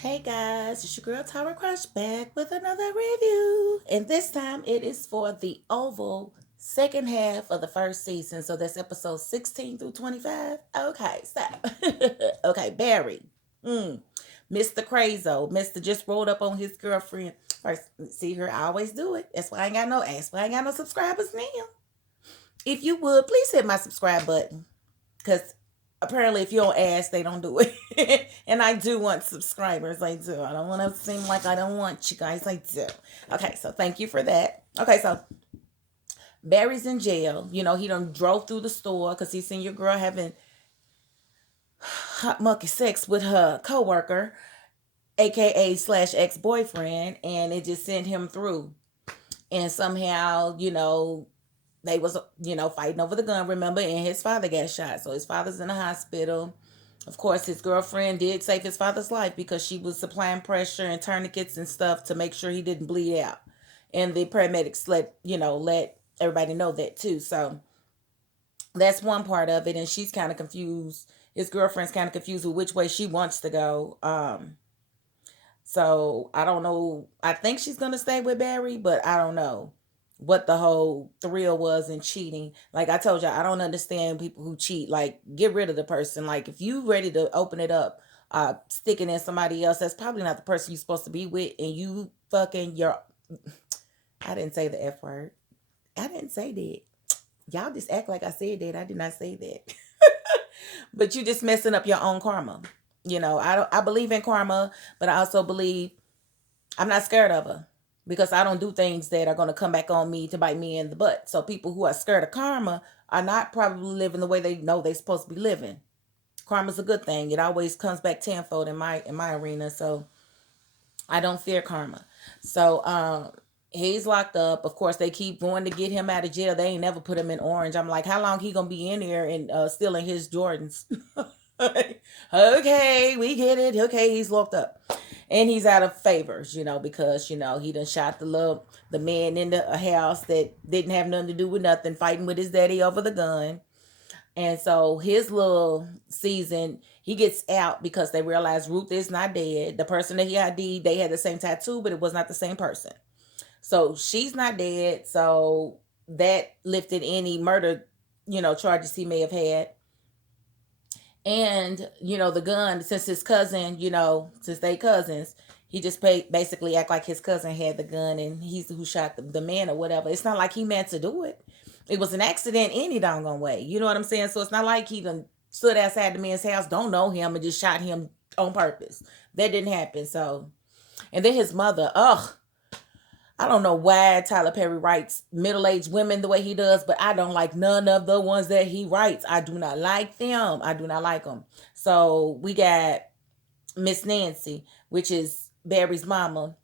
Hey guys, it's your girl Tyra Crush back with another review. And this time it is for the Oval second half of the first season. So that's episode 16 through 25. Okay, stop. Okay, Barry. Mm. Mr. Crazo. Mr. just rolled up on his girlfriend. First, see her, I always do it. That's why I ain't got no subscribers now. If you would, please hit my subscribe button. Because apparently if you don't ask, they don't do it. And I do want subscribers. I do. I don't want to seem like I don't want you guys. I do. Okay, so thank you for that. Okay, so Barry's in jail. You know, he done drove through the store because he seen your girl having hot monkey sex with her coworker, aka slash ex-boyfriend, and it just sent him through. And somehow, they was fighting over the gun, remember, and his father got shot. So his father's in the hospital. Of course, his girlfriend did save his father's life because she was supplying pressure and tourniquets and stuff to make sure he didn't bleed out. And the paramedics let everybody know that too. So that's one part of it. And she's kind of confused. His girlfriend's kind of confused with which way she wants to go. So I don't know. I think she's gonna stay with Barry, but I don't know what the whole thrill was in cheating. Like I told you, I don't understand people who cheat. Like, get rid of the person. Like, if you ready to open it up, sticking in somebody else, that's probably not the person you're supposed to be with, and you fucking your. I didn't say the F word. I didn't say that. Y'all just act like I said that. I did not say that. But you just messing up your own karma. I believe in karma, but I also believe I'm not scared of her because I don't do things that are going to come back on me to bite me in the butt. So people who are scared of karma are not probably living the way they know they're supposed to be living. Karma's a good thing. It always comes back tenfold in my arena. So I don't fear karma. So he's locked up. Of course, they keep going to get him out of jail. They ain't never put him in orange. I'm like, how long he gonna be in there and stealing his Jordans? Okay, we get it. Okay, he's locked up. And he's out of favors, because, he done shot the man in the house that didn't have nothing to do with nothing, fighting with his daddy over the gun. And so his little season, he gets out because they realize Ruth is not dead. The person that he ID'd, they had the same tattoo, but it was not the same person. So she's not dead. So that lifted any murder, charges he may have had. And, the gun, since his cousin, since they cousins, he just basically act like his cousin had the gun and he's who shot the man or whatever. It's not like he meant to do it. It was an accident any doggone way. You know what I'm saying? So it's not like he done stood outside the man's house, don't know him, and just shot him on purpose. That didn't happen. So, and then his mother, I don't know why Tyler Perry writes middle-aged women the way he does, but I don't like none of the ones that he writes. I do not like them. I do not like them. So we got Miss Nancy, which is Barry's mama,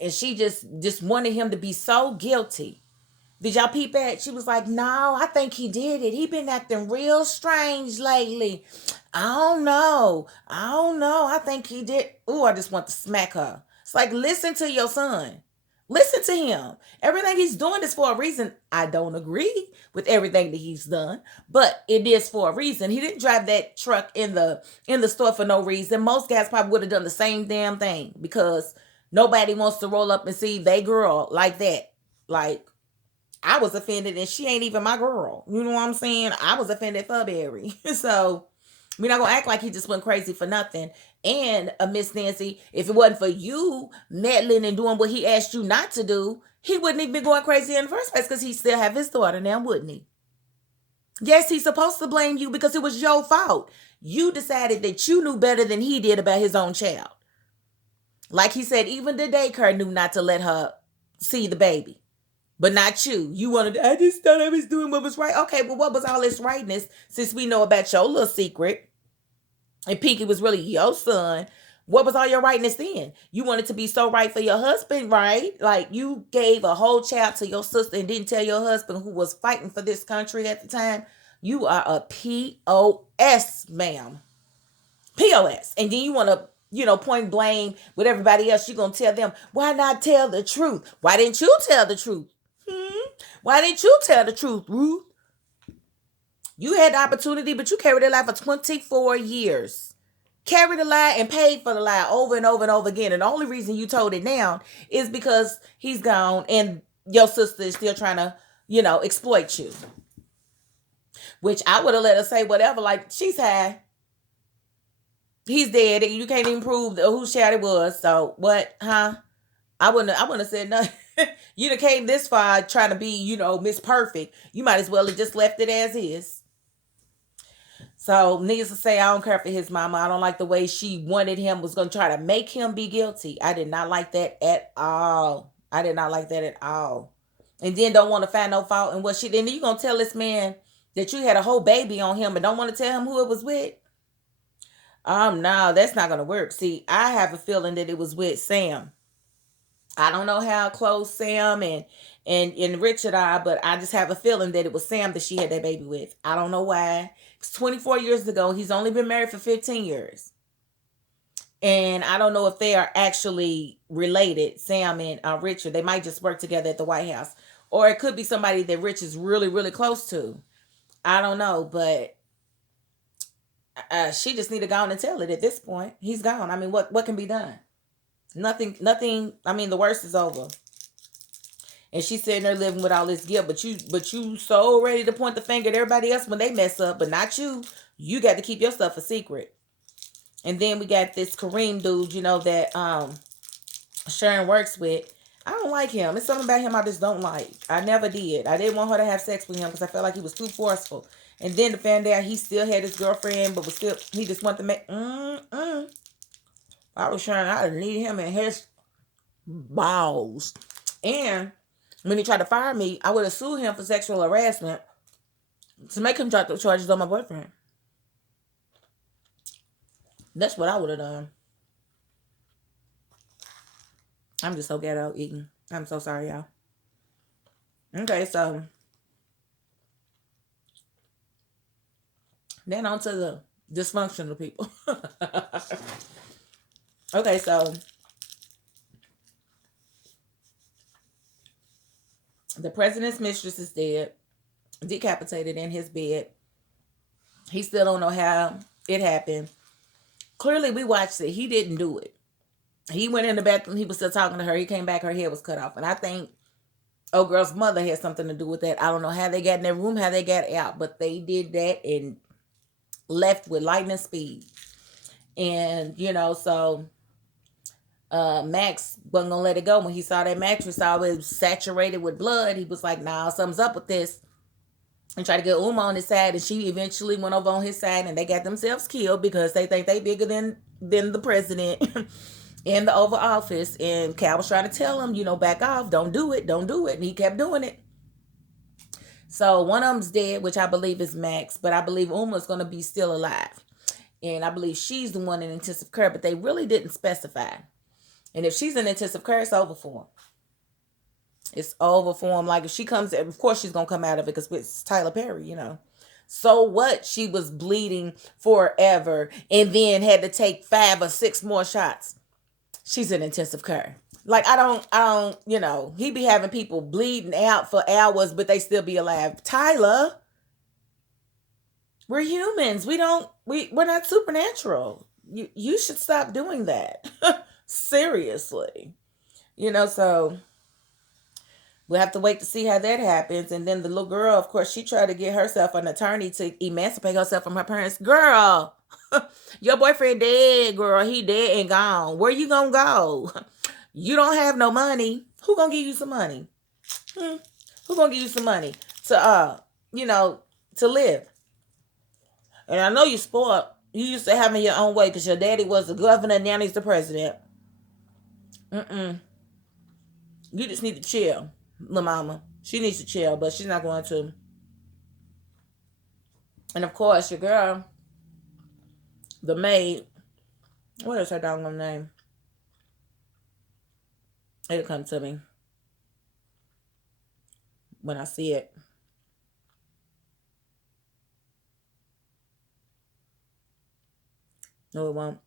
and she just wanted him to be so guilty. Did y'all peep that? She was like, no, I think he did it. He been acting real strange lately. I don't know. I think he did. Ooh, I just want to smack her. It's like, listen to your son. Listen to him. Everything he's doing is for a reason. I don't agree with everything that he's done, but it is for a reason. He didn't drive that truck in the store for no reason. Most guys probably would have done the same damn thing because nobody wants to roll up and see they girl like that. Like, I was offended and she ain't even my girl. You know what I'm saying? I was offended for Barry. So we're not gonna act like he just went crazy for nothing. And Miss Nancy, if it wasn't for you meddling and doing what he asked you not to do, he wouldn't even be going crazy in the first place because he still have his daughter now, wouldn't he? Yes, he's supposed to blame you because it was your fault. You decided that you knew better than he did about his own child. Like he said, even the daycare knew not to let her see the baby. But not you. You wanted, I just thought I was doing what was right. Okay, well, what was all this rightness since we know about your little secret? And Pinky was really your son. What was all your rightness then? You wanted to be so right for your husband, right? Like, you gave a whole child to your sister and didn't tell your husband, who was fighting for this country at the time. You are a POS, ma'am. POS. And then you want to, point blame with everybody else. You're going to tell them, why not tell the truth? Why didn't you tell the truth? Why didn't you tell the truth, Ruth? You had the opportunity, but you carried it out for 24 years. carried the lie and paid for the lie over and over and over again. And the only reason you told it now is because he's gone and your sister is still trying to, exploit you. Which I would have let her say whatever, like, she's high. He's dead. You can't even prove whose child it was. So what, huh? I wouldn't have said nothing. You done came this far trying to be, Miss Perfect. You might as well have just left it as is. So, needless to say, I don't care for his mama. I don't like the way she wanted him, was going to try to make him be guilty. I did not like that at all. I did not like that at all. And then don't want to find no fault in what she did. And you going to tell this man that you had a whole baby on him and don't want to tell him who it was with? No, that's not going to work. See, I have a feeling that it was with Sam. I don't know how close Sam and Richard are, but I just have a feeling that it was Sam that she had that baby with. I don't know why. It's 24 years ago. He's only been married for 15 years. And I don't know if they are actually related, Sam and Richard. They might just work together at the White House. Or it could be somebody that Rich is really, really close to. I don't know, but she just need to go on and tell it at this point. He's gone. I mean, what can be done? Nothing. I mean, the worst is over. And she's sitting there living with all this guilt, but you so ready to point the finger at everybody else when they mess up, but not you. You got to keep your stuff a secret. And then we got this Kareem dude, that Sharon works with. I don't like him. It's something about him I just don't like. I never did. I didn't want her to have sex with him because I felt like he was too forceful. And then to find out he still had his girlfriend, but he just wanted to make. I was trying. I need him in his balls. And when he tried to fire me, I would have sued him for sexual harassment to make him drop the charges on my boyfriend. That's what I would have done. I'm just so ghetto eating. I'm so sorry, y'all. Okay, so then on to the dysfunctional people. Okay, so the president's mistress is dead, decapitated in his bed. He still don't know how it happened. Clearly, we watched it. He didn't do it. He went in the bathroom. He was still talking to her. He came back. Her head was cut off. And I think old girl's mother had something to do with that. I don't know how they got in their room, how they got out. But they did that and left with lightning speed. And, so Max wasn't going to let it go. When he saw that mattress always saturated with blood, he was like, nah, something's up with this. And tried to get Uma on his side. And she eventually went over on his side. And they got themselves killed because they think they bigger than the president. In the Oval Office, and Cal was trying to tell him, back off, don't do it, and he kept doing it. So one of them's dead, which I believe is Max, but I believe Uma's going to be still alive, and I believe she's the one in intensive care, but they really didn't specify. And if she's in intensive care, it's over for him. It's over for him. Like if she comes, of course she's going to come out of it because it's Tyler Perry, So what? She was bleeding forever and then had to take 5 or 6 more shots. She's in intensive care. Like, I don't, he be having people bleeding out for hours, but they still be alive. Tyler, we're humans. We're not supernatural. You should stop doing that. Seriously. So we'll have to wait to see how that happens. And then the little girl, of course, she tried to get herself an attorney to emancipate herself from her parents. Girl, your boyfriend dead, girl. He dead and gone. Where you gonna go? You don't have no money. Who gonna give you some money? Who gonna give you some money to to live? And I know you spoiled. You used to having your own way because your daddy was the governor, now he's the president. You just need to chill, little mama. She needs to chill, but she's not going to. And of course, your girl, the maid, what is her doggone name? It'll come to me when I see it. No, it won't.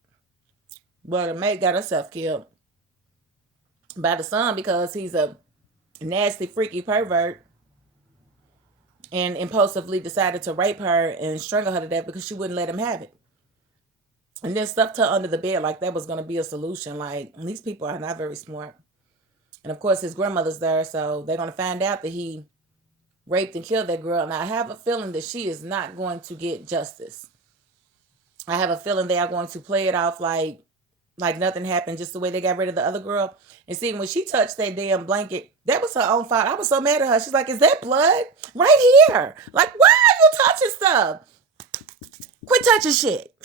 Well, the maid got herself killed by the son because he's a nasty, freaky pervert and impulsively decided to rape her and strangle her to death because she wouldn't let him have it. And then stuffed her under the bed like that was going to be a solution. Like, these people are not very smart. And of course, his grandmother's there, so they're going to find out that he raped and killed that girl. And I have a feeling that she is not going to get justice. I have a feeling they are going to play it off like nothing happened, just the way they got rid of the other girl. And see, when she touched that damn blanket, that was her own fault. I was so mad at her. She's like, is that blood? Right here. Like, why are you touching stuff? Quit touching shit.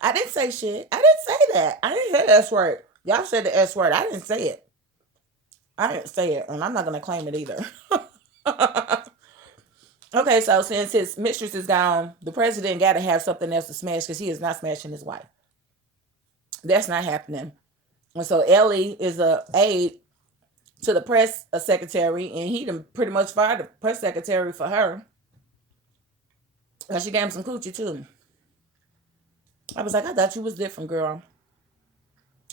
I didn't say shit. I didn't say that. I didn't say the S word. Y'all said the S word. I didn't say it. I didn't say it. And I'm not going to claim it either. Okay, so since his mistress is gone, the president got to have something else to smash because he is not smashing his wife. That's not happening. And so Ellie is a aide to the press secretary, and he done pretty much fired the press secretary for her. And she gave him some coochie too. I was like, I thought you was different, girl.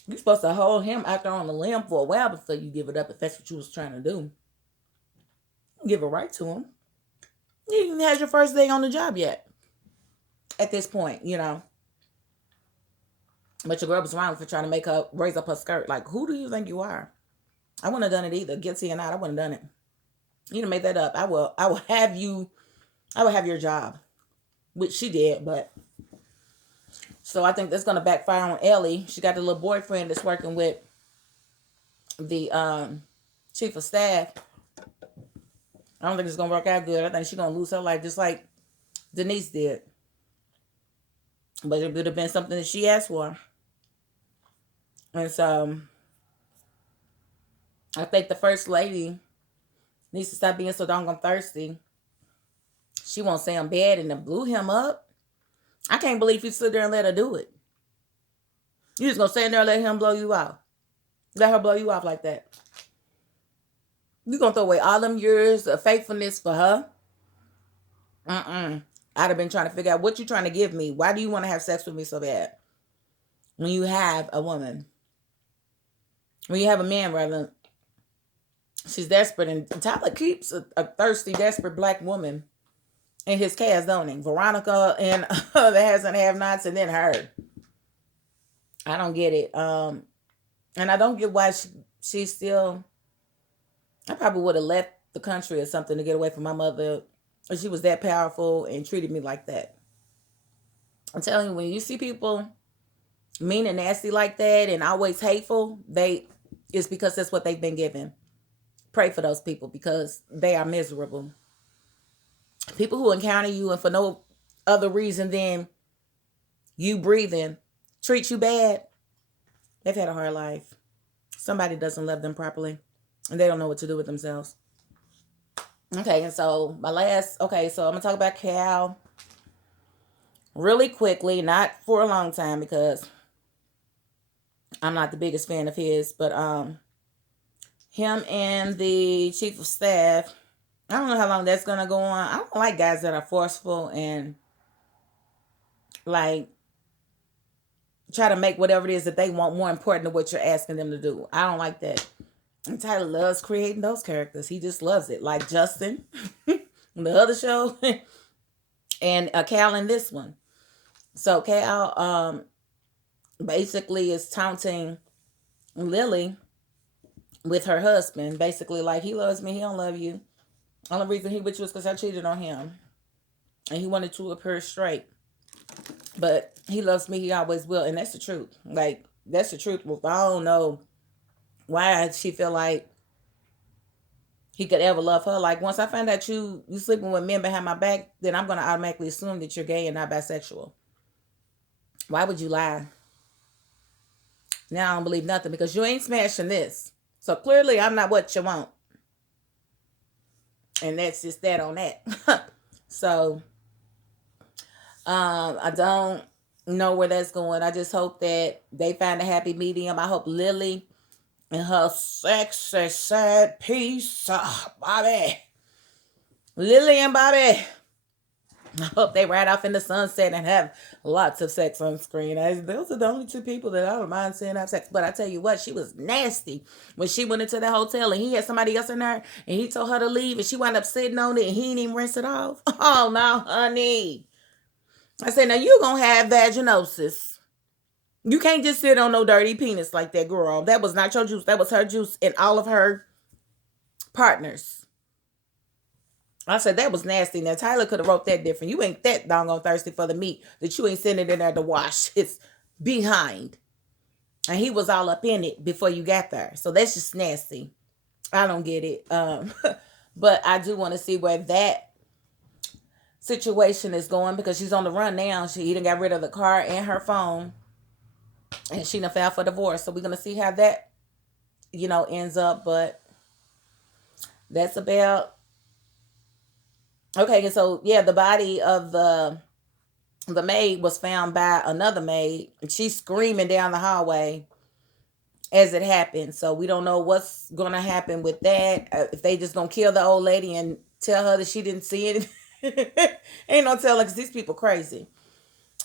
You're supposed to hold him out there on the limb for a while before you give it up if that's what you was trying to do. Give it right to him. You even had your first day on the job yet. At this point, you know. But your girl was wrong for trying to make her raise up her skirt. Like, who do you think you are? I wouldn't have done it either. Guilty or not, I wouldn't have done it. You done made that up. I will have your job. Which she did, but so I think that's gonna backfire on Ellie. She got the little boyfriend that's working with the chief of staff. I don't think it's gonna work out good. I think she's gonna lose her life just like Denise did. But it would have been something that she asked for. And so I think the first lady needs to stop being so doggone thirsty. She won't say I'm bad and then blew him up. I can't believe you stood there and let her do it. You just gonna stand there and let him blow you off. Let her blow you off like that. You gonna throw away all them years of faithfulness for her? I'd have been trying to figure out what you're trying to give me. Why do you want to have sex with me so bad? When you have a woman. When you have a man, rather. She's desperate. And Tyler keeps a thirsty, desperate black woman in his cast, don't he? Veronica and the has and have-nots, and then her. I don't get it. And I don't get why she still... I probably would have left the country or something to get away from my mother if she was that powerful and treated me like that. I'm telling you, when you see people mean and nasty like that and always hateful, it's because that's what they've been given. Pray for those people because they are miserable. People who encounter you and for no other reason than you breathing treat you bad, they've had a hard life. Somebody doesn't love them properly and they don't know what to do with themselves. Okay, and so so I'm going to talk about Cal really quickly, not for a long time because I'm not the biggest fan of his, but him and the chief of staff, I don't know how long that's going to go on. I don't like guys that are forceful and like try to make whatever it is that they want more important than what you're asking them to do. I don't like that. And Tyler loves creating those characters. He just loves it. Like Justin, the other show, and Cal in this one. So Cal basically is taunting Lily with her husband. Basically like, he loves me, he don't love you. Only reason he with you is because I cheated on him. And he wanted to appear straight. But he loves me, he always will. And that's the truth. Like, that's the truth. Well, I don't know why she feel like he could ever love her. Like, once I find out you sleeping with men behind my back, then I'm going to automatically assume that you're gay and not bisexual. Why would you lie? Now I don't believe nothing because you ain't smashing this. So clearly I'm not what you want. And that's just that on that. So, I don't know where that's going. I just hope that they find a happy medium. I hope Lily and her sexy, sad piece, Bobby. Lily and Bobby. I hope they ride off in the sunset and have lots of sex on screen. Those are the only two people that I don't mind seeing have sex. But I tell you what, she was nasty when she went into the hotel and he had somebody else in there and he told her to leave and she wound up sitting on it and he didn't even rinse it off. Oh, no, honey. I said, now you going to have vaginosis. You can't just sit on no dirty penis like that, girl. That was not your juice. That was her juice and all of her partners. I said that was nasty. Now Tyler could have wrote that different. You ain't that doggone thirsty for the meat that you ain't sending it in there to wash. It's behind. And he was all up in it before you got there. So that's just nasty. I don't get it. But I do want to see where that situation is going because she's on the run now. She even got rid of the car and her phone. And she done filed for divorce. So we're going to see how that, ends up. But that's about... Okay, and so, yeah, the body of the maid was found by another maid. And she's screaming down the hallway as it happened. So we don't know what's going to happen with that. If they just going to kill the old lady and tell her that she didn't see it. Ain't no telling because these people crazy.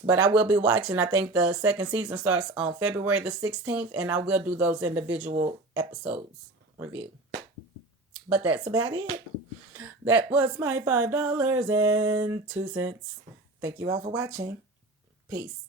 But I will be watching. I think the second season starts on February the 16th. And I will do those individual episodes review. But that's about it. That was my $5.02. Thank you all for watching. Peace.